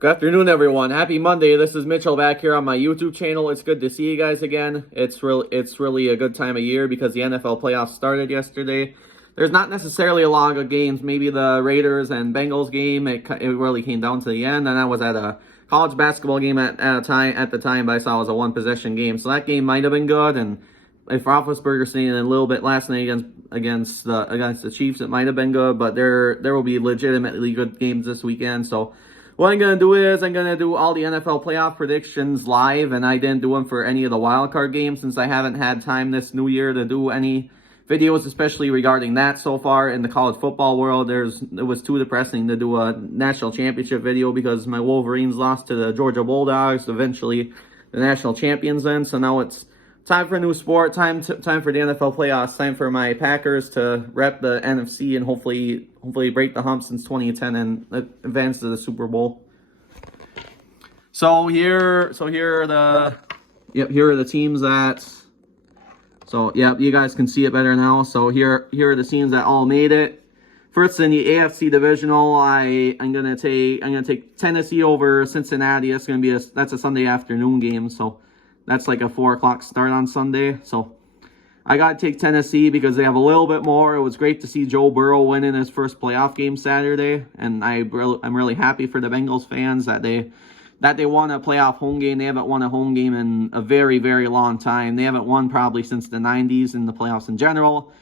Good afternoon, everyone. Happy Monday. This is Mitchell back here on my YouTube channel. It's good to see you guys again. It's really a good time of year because the NFL playoffs started yesterday. There's not necessarily a lot of games. Maybe the Raiders and Bengals game. It really came down to the end, and I was at a college basketball game at the time, but I saw it was a one-possession game, so that game might have been good. And if Roethlisberger stayed in a little bit last night against the Chiefs, it might have been good. But there will be legitimately good games this weekend. So what I'm going to do is I'm going to do all the NFL playoff predictions live, and I didn't do them for any of the wildcard games since I haven't had time this new year to do any videos, especially regarding that so far in the college football world. It was too depressing to do a national championship video because my Wolverines lost to the Georgia Bulldogs, eventually the national champions then. So now it's time for a new sport, time for the NFL playoffs, time for my Packers to rep the NFC and hopefully break the hump since 2010 and advance to the Super Bowl. So here are the teams that. So yeah, you guys can see it better now. So here are the teams that all made it. First in the Afc Divisional, I'm gonna take Tennessee over Cincinnati. That's a Sunday afternoon game. So that's like a 4 o'clock start on Sunday. So I got to take Tennessee because they have a little bit more. It was great to see Joe Burrow win in his first playoff game Saturday. And I'm really happy for the Bengals fans that they won a playoff home game. They haven't won a home game in a very, very long time. They haven't won probably since the 90s in the playoffs in general.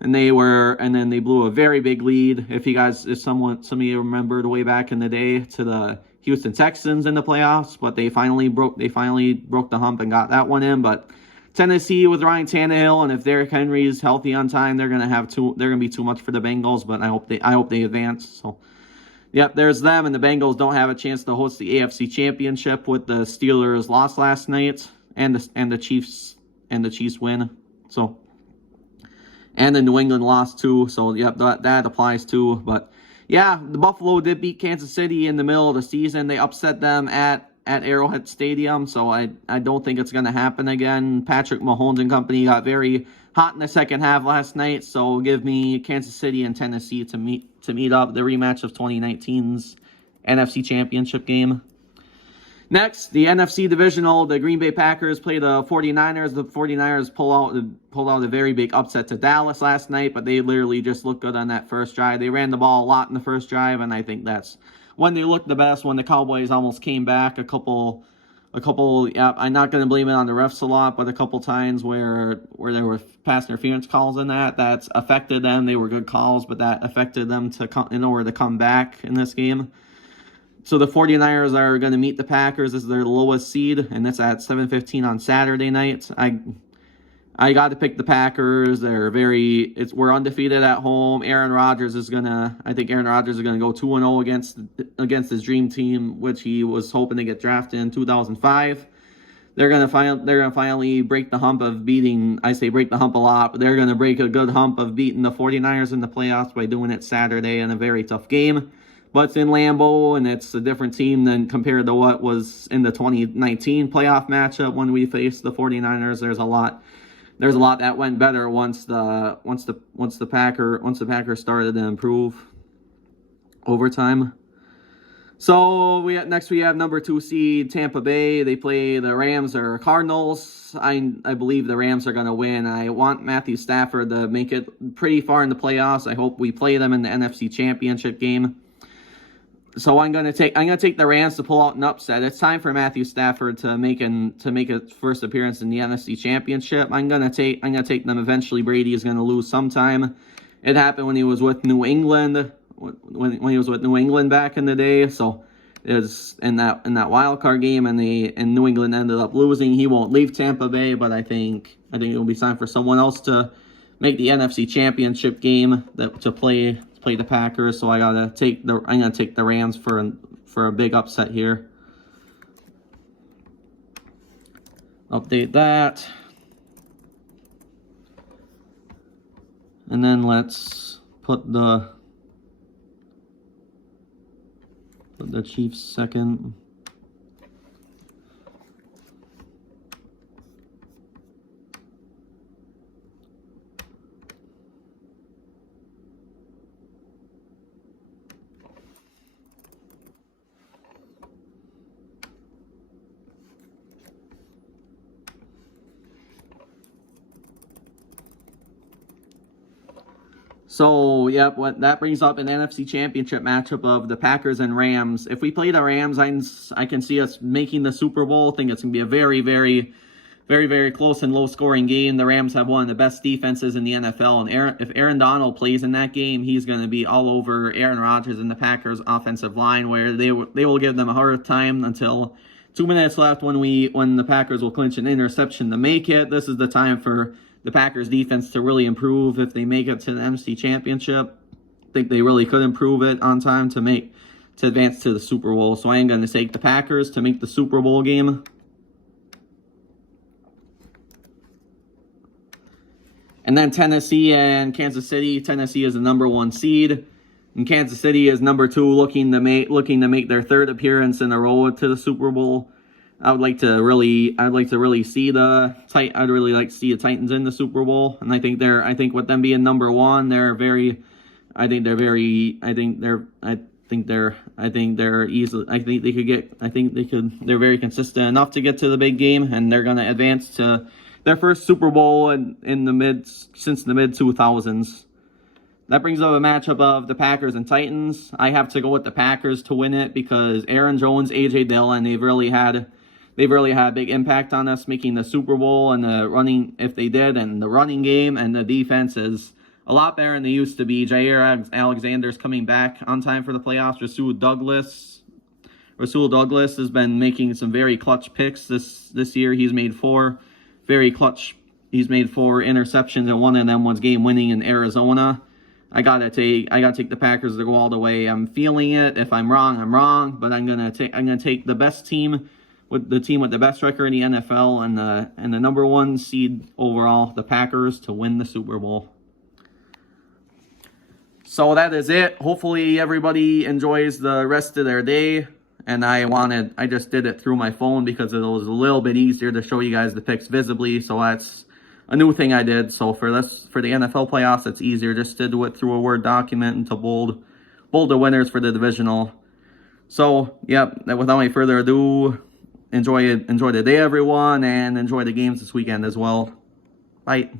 And then they blew a very big lead. Some of you remembered way back in the day to the Houston Texans in the playoffs, but they finally broke the hump and got that one in. But Tennessee with Ryan Tannehill, and if Derrick Henry is healthy on time, they're gonna be too much for the Bengals. But I hope they advance. So yep, there's them, and the Bengals don't have a chance to host the AFC Championship with the Steelers lost last night and the Chiefs win. So. And the New England lost too, so yep, that applies too. But yeah, the Buffalo did beat Kansas City in the middle of the season. They upset them at Arrowhead Stadium, so I don't think it's going to happen again. Patrick Mahomes and company got very hot in the second half last night, so give me Kansas City and Tennessee to meet up, the rematch of 2019's NFC Championship game. Next, the NFC Divisional, the Green Bay Packers play the 49ers. The 49ers pulled out a very big upset to Dallas last night, but they literally just looked good on that first drive. They ran the ball a lot in the first drive, and I think that's when they looked the best, when the Cowboys almost came back a couple, yeah, I'm not going to blame it on the refs a lot, but a couple times where there were pass interference calls in that's affected them. They were good calls, but that affected them in order to come back in this game. So the 49ers are going to meet the Packers. This is their lowest seed, and that's at 7:15 on Saturday night. I got to pick the Packers. We're undefeated at home. I think Aaron Rodgers is gonna go 2-0 against his dream team, which he was hoping to get drafted in 2005. They're gonna finally break the hump of beating. I say break the hump a lot, but they're gonna break a good hump of beating the 49ers in the playoffs by doing it Saturday in a very tough game. But it's in Lambeau, and it's a different team than compared to what was in the 2019 playoff matchup when we faced the 49ers. There's a lot that went better once the Packers started to improve over time. So we have number 2 seed Tampa Bay. They play the Rams or Cardinals. I believe the Rams are going to win. I want Matthew Stafford to make it pretty far in the playoffs. I hope we play them in the NFC Championship game. So I'm gonna take the Rams to pull out an upset. It's time for Matthew Stafford to make a first appearance in the NFC Championship. I'm gonna take them eventually. Brady is gonna lose sometime. It happened when he was with New England, when he was with New England back in the day. So it was in that wild card game, and New England ended up losing. He won't leave Tampa Bay, but I think it'll be time for someone else to make the NFC Championship game to play the Packers. So I'm gonna take the Rams for a big upset here. Update that, and then let's put the Chiefs second. So, yep, that brings up an NFC Championship matchup of the Packers and Rams. If we play the Rams, I can see us making the Super Bowl. I think it's going to be a very, very, very, very close and low-scoring game. The Rams have one of the best defenses in the NFL, and if Aaron Donald plays in that game, he's going to be all over Aaron Rodgers and the Packers' offensive line, where they will give them a hard time until 2 minutes left when the Packers will clinch an interception to make it. This is the time for the Packers defense to really improve if they make it to the NFC Championship. I think they really could improve it on time to advance to the Super Bowl. So I am going to take the Packers to make the Super Bowl game. And then Tennessee and Kansas City. Tennessee is the number 1 seed, and Kansas City is number 2, looking to make their 3rd appearance in a row to the Super Bowl. I'd like to really see the Titans in the Super Bowl, and I think with them being number 1, they're very very consistent enough to get to the big game, and they're going to advance to their first Super Bowl since the mid 2000s. That brings up a matchup of the Packers and Titans. I have to go with the Packers to win it because Aaron Jones, A.J. Dillon, they've really had a big impact on us making the Super Bowl, and the running game and the defense is a lot better than they used to be. Jair Alexander's coming back on time for the playoffs. Rasul Douglas has been making some very clutch picks this year. He's made 4 very clutch. He's made 4 interceptions, and one of them was game winning in Arizona. I gotta take the Packers to go all the way. I'm feeling it. If I'm wrong, I'm wrong. But I'm gonna take the best team with the best record in the NFL and the number 1 seed overall, the Packers, to win the Super Bowl. So that is it. Hopefully everybody enjoys the rest of their day. And I just did it through my phone because it was a little bit easier to show you guys the picks visibly. So that's a new thing I did. So for the NFL playoffs, it's easier just to do it through a Word document and to bold the winners for the divisional. So, yep, without any further ado, enjoy the day, everyone, and enjoy the games this weekend as well. Bye.